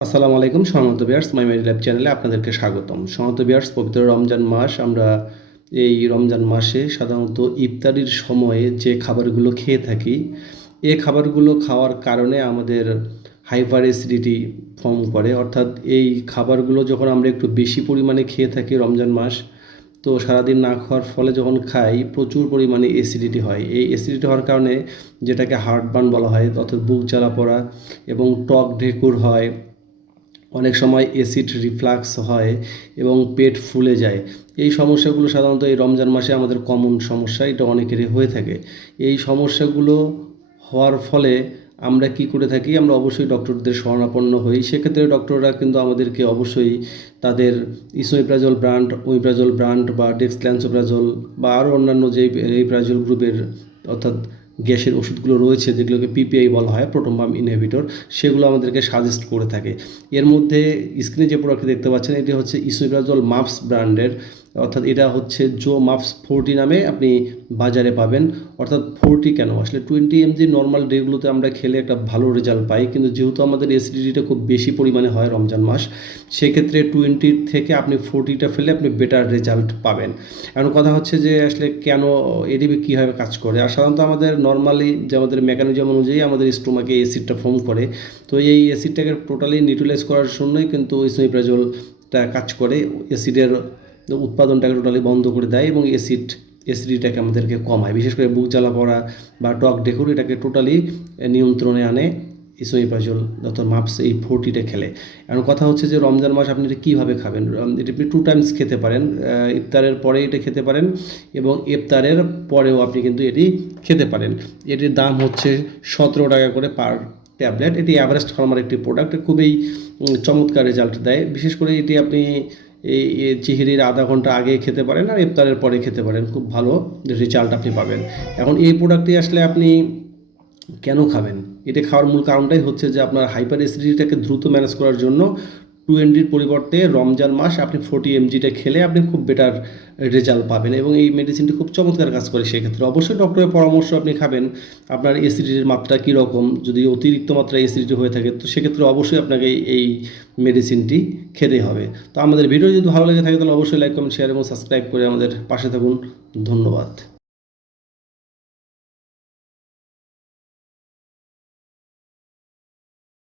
আসসালামু আলাইকুম সম্মানিত ভিউয়ার্স, মাই মেডি ল্যাব চ্যানেলে আপনাদেরকে স্বাগতম। সম্মানিত ভিউয়ার্স, পবিত্র রমজান মাস, আমরা এই রমজান মাসে সাধারণত ইফতারির সময়ে যে খাবারগুলো খেয়ে থাকি, এই খাবারগুলো খাওয়ার কারণে আমাদের হাইপার অ্যাসিডিটি ফর্ম করে। অর্থাৎ এই খাবারগুলো যখন আমরা একটু বেশি পরিমাণে খেয়ে থাকি রমজান মাস, তো সারাদিন না খাওয়ার ফলে যখন খাই প্রচুর পরিমাণে অ্যাসিডিটি হয়। এই অ্যাসিডিটি হওয়ার কারণে যেটাকে হার্টবার্ন বলা হয়, অর্থাৎ বুক জ্বালা পড়া এবং টক ঢেকুর হয়, অনেক সময় অ্যাসিড রিফ্লাক্স হয় এবং পেট ফুলে যায়। এই সমস্যাগুলো সাধারণত এই রমজান মাসে আমাদের কমন সমস্যা, এটা অনেকেরই হয়ে থাকে। এই সমস্যাগুলো হওয়ার ফলে আমরা কি করে থাকি, আমরা অবশ্যই ডক্টরদের শরণাপন্ন হই। সেক্ষেত্রে ডক্টররা কিন্তু আমাদেরকে অবশ্যই তাদের ইসোমেপ্রাজল ব্র্যান্ড, ওমিপ্রাজল ব্র্যান্ড বা ডেক্সল্যান্সোপ্রাজল বা আরও অন্যান্য যে এই প্রাজল গ্রুপের অর্থাৎ গ্যাসের ওষুধগুলো রয়েছে, যেগুলোকে পিপিআই বলা হয়, প্রোটন পাম্প ইনহিবিটর, সেগুলো আমাদেরকে সাজেস্ট করে থাকে। এর মধ্যে স্ক্রিনে যে প্রোডাক্টটি দেখতে পাচ্ছেন, এটি হচ্ছে ইসোমেপ্রাজল মাপস ব্র্যান্ডের, অর্থাৎ এটা হচ্ছে জো মাপস 40 নামে আপনি বাজারে পাবেন। অর্থাৎ 40 কেন, আসলে 20 mg নর্মাল ডেগুলোতে আমরা খেলে একটা ভালো রেজাল্ট পাই, কিন্তু যেহেতু আমাদের অ্যাসিডিটিটা খুব বেশি পরিমাণে হয় রমজান মাস, সেক্ষেত্রে 20 থেকে আপনি 40টা ফেলে আপনি বেটার রেজাল্ট পাবেন। এখন কথা হচ্ছে যে আসলে কেন এডিবি কীভাবে কাজ করে। আর সাধারণত আমাদের নর্মালি যে আমাদের মেকানিজম অনুযায়ী আমাদের স্টোমাকে অ্যাসিডটা ফর্ম করে, তো এই অ্যাসিডটাকে টোটালি নিউট্রালাইজ করার জন্যই কিন্তু ইসোমেপ্রাজলটা কাজ করে। অ্যাসিডের উৎপাদনটাকে টোটালি বন্ধ করে দেয় এবং অ্যাসিডিটাকে আমাদেরকে কমায়। বিশেষ করে বুক জ্বালা পড়া বা টক ঢেকুর এটাকে টোটালি নিয়ন্ত্রণে আনে ইসোমেপ্রাজল অর্থাৎ মাপস এই 40টা খেলে। এখন কথা হচ্ছে যে রমজান মাস আপনি এটা কীভাবে খাবেন। এটা আপনি 2 টাইমস খেতে পারেন। ইফতারের পরে এটা খেতে পারেন এবং ইফতারের পরেও আপনি কিন্তু এটি খেতে পারেন। এটির দাম হচ্ছে 17 টাকা করে পার ট্যাবলেট। এটি এভারেস্ট ফার্মার একটি প্রোডাক্ট, খুবই চমৎকার রেজাল্ট দেয়। বিশেষ করে এটি আপনি এই চিহিরির আধা ঘন্টা আগে খেতে পারেন আর ইফতারের পরে খেতে পারেন, খুব ভালো রেজাল্ট আপনি পাবেন। এখন এই প্রোডাক্টটি আসলে আপনি কেন খাবেন, এটা খাওয়ার মূল কারণটাই হচ্ছে যে আপনার হাইপার অ্যাসিডিটিটাকে দ্রুত ম্যানেজ করার জন্য 20 পরিবর্তে রমজান মাস আপনি 40 mgটা খেলে আপনি খুব বেটার রেজাল্ট পাবেন এবং এই মেডিসিনটি খুব চমৎকার কাজ করে। সেক্ষেত্রে অবশ্যই ডক্টরের পরামর্শ আপনি খাবেন। আপনার অ্যাসিডিটির মাত্রা কীরকম, যদি অতিরিক্ত মাত্রায় অ্যাসিডিটি হয়ে থাকে তো সেক্ষেত্রে অবশ্যই আপনাকে এই মেডিসিনটি খেতে হবে। তো আমাদের ভিডিও যদি ভালো লেগে থাকে তাহলে অবশ্যই লাইক, কমেন্ট, শেয়ার এবং সাবস্ক্রাইব করে আমাদের পাশে থাকুন। ধন্যবাদ।